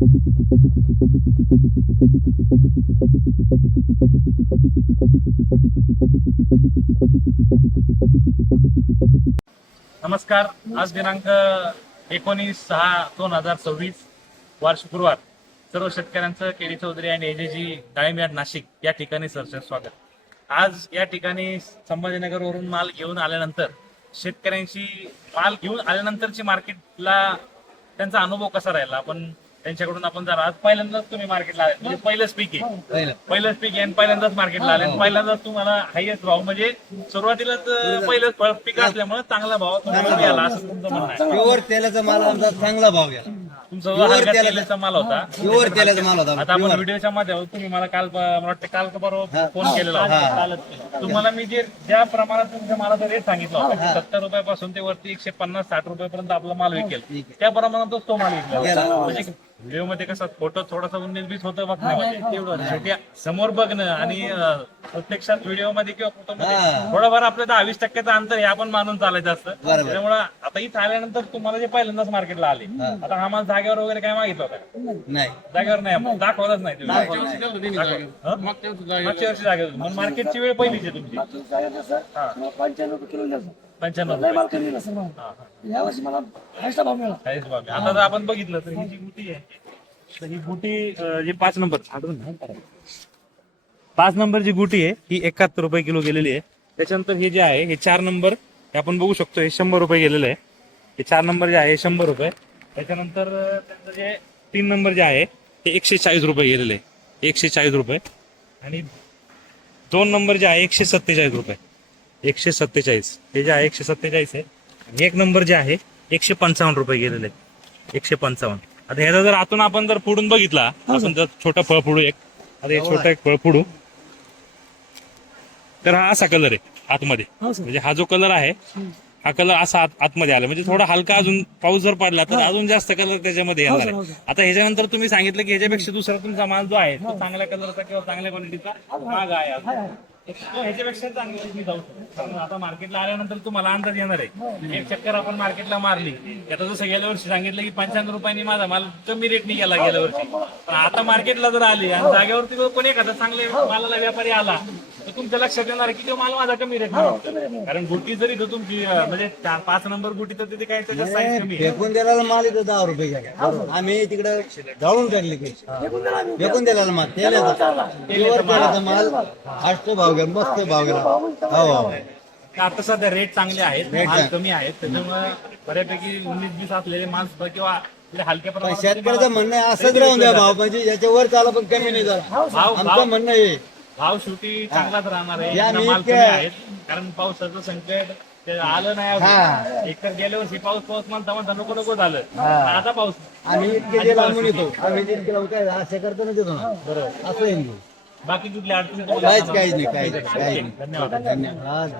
नमस्कार. आज दिनांक 19/6/2026 वार शुक्रवार. सर्व शेतकऱ्यांचं केडी चौधरी आणि एजेजी डाळिंब यार्ड नाशिक या ठिकाणी सरचे स्वागत. आज या ठिकाणी संभाजीनगरवरून माल घेऊन आल्यानंतर शेतकऱ्यांशी माल घेऊन आल्यानंतरची मार्केटला त्यांचा अनुभव कसा राहिला आपण त्यांच्याकडून आपण जरा. आज पहिल्यांदाच तुम्ही मार्केटला आले म्हणजे पहिलंच पीक आहे, पहिलंच पीक आहे आणि पहिल्यांदाच मार्केटला आले. पहिल्यांदाच तुम्हाला हायएस्ट भाव म्हणजे सुरुवातीलाच पहिलंच फळ पीक असल्यामुळे चांगला भाव तुम्हाला मिळाला असं तुमचं म्हणणं आहे. प्युअर तेलाचा माल आमचा चांगला भाव गेला. तुमचा जो हलक्या तेलाचा माल होता, प्युअर तेलाचा माल होता. आता आपण व्हिडिओच्या माध्यमातून तुम्ही मला काल मला वाटतं काल बरोबर फोन केलेला होता. तुम्हाला मी जे ज्या प्रमाणात तुमच्या मालाचा रेट सांगितला होता 70 रुपयापासून ते वरती 150-60 रुपयापर्यंत आपला माल विकेल, त्या प्रमाणातच तो माल विकला. म्हणजे व्हिडिओ मध्ये कसं फोटो थोडासा 19-20 होतं बघण्यामध्ये, समोर बघणं आणि प्रत्यक्षात व्हिडिओ मध्ये किंवा फोटो मध्ये थोडंफार आपलं 10-20% अंतर हे आपण मानून चालायचं असतं. त्यामुळे आता इथं आल्यानंतर तुम्हाला जे पहिल्यांदाच मार्केटला आले, आता हा माल जागेवर वगैरे काय मागितलं होता? नाही, जागेवर नाही, दाखवलंच नाही तुम्ही. मागच्या वर्षी जागेवर. मग मार्केटची वेळ पहिलीच आहे तुमची. 95 यावर्षी मला हायस्ट भाव मिळाला. आता जर आपण बघितलं तर ही जी गुटी आहे, तर ही गुटी जी 5 नंबर 5 नंबर जी गुटी आहे ही 71 रुपये किलो गेलेली आहे. त्याच्यानंतर हे जे आहे हे 4 नंबर हे आपण बघू शकतो, हे 100 रुपये गेलेलं आहे. हे 4 नंबर जे आहे 100 रुपये. त्याच्यानंतर त्यांचं जे 3 नंबर जे आहे हे 140 रुपये गेलेले आहे, 140 रुपये. आणि 2 नंबर जे आहे 147 रुपये, 147. हे जे आहे 147 आहे. आणि 1 नंबर जे आहे 155 रुपये गेलेले आहेत, 155. आता ह्याचा जर आतून आपण जर फोडून बघितला, आपण जर छोटं फळ फोडू एक, आता एक छोटं एक फळ फोडू, तर हा असा कलर आहे आतमध्ये. म्हणजे हा जो कलर आहे हा कलर असा आतमध्ये आला, म्हणजे थोडा हलका अजून पाऊस जर पडला तर अजून जास्त कलर त्याच्यामध्ये येणार आहे. आता ह्याच्यानंतर तुम्ही सांगितलं की ह्याच्यापेक्षा दुसरा तुमचा माल जो आहे तो चांगल्या कलरचा किंवा चांगल्या क्वालिटीचा महाग आहे, ह्याच्यापेक्षा चांगली जाऊ शकतो. कारण आता मार्केटला आल्यानंतर तुम्हाला अंदाज येणार आहे. एक चक्कर आपण मार्केटला मारली, आता जसं गेल्या वर्षी सांगितलं की 95 रुपयांनी माझा माल कमी रेटनी गेला गेल्या वर्षी, पण आता मार्केटला जर आली आणि जागेवरती कोणी एखादा चांगल्या मालाला व्यापारी आला तर तुमच्या लक्षात येणार आहे की तो माल माझा कमी रेट. कारण गुटी जरी तो तुमची म्हणजे 5 नंबर गुटी तर तिथे काय त्याच्यात साईज कमी आहे. फेकून दिलेला माल इथं 10 रुपये घ्या. आम्ही तिकडे जाळून टाकले की फेकून दिलेला माल तेलाचा प्युअर तेलाचा माल 800 भाव घ्या, मस्त भाव घ्या. हो, आता सध्या रेट चांगले आहेत, माल कमी आहेत, त्याच्यामुळे बऱ्यापैकी 19-20 असलेले माल सुद्धा किंवा हलक्या पण शेतकऱ्याचं म्हणणं आहे असंच राहून द्या भाव, म्हणजे याच्यावर चाला पण कमी नाही झाला. आमचं म्हणणं आहे भाव शेवटी चांगलाच राहणार आहे. या माल मी कमी आहेत कारण पावसाचं संकट ते आलं नाही अजून. एकतर गेल्या वर्षी पाऊस म्हणता नको झालं, आता पाऊस. आम्ही इतके लांबून येतो, आम्ही इतके लावून काय असं करतो ना देतो ना, बरोबर असं येईल. बाकी कुठली अडचण काहीच नाही, काहीच नाही. धन्यवाद. धन्यवाद.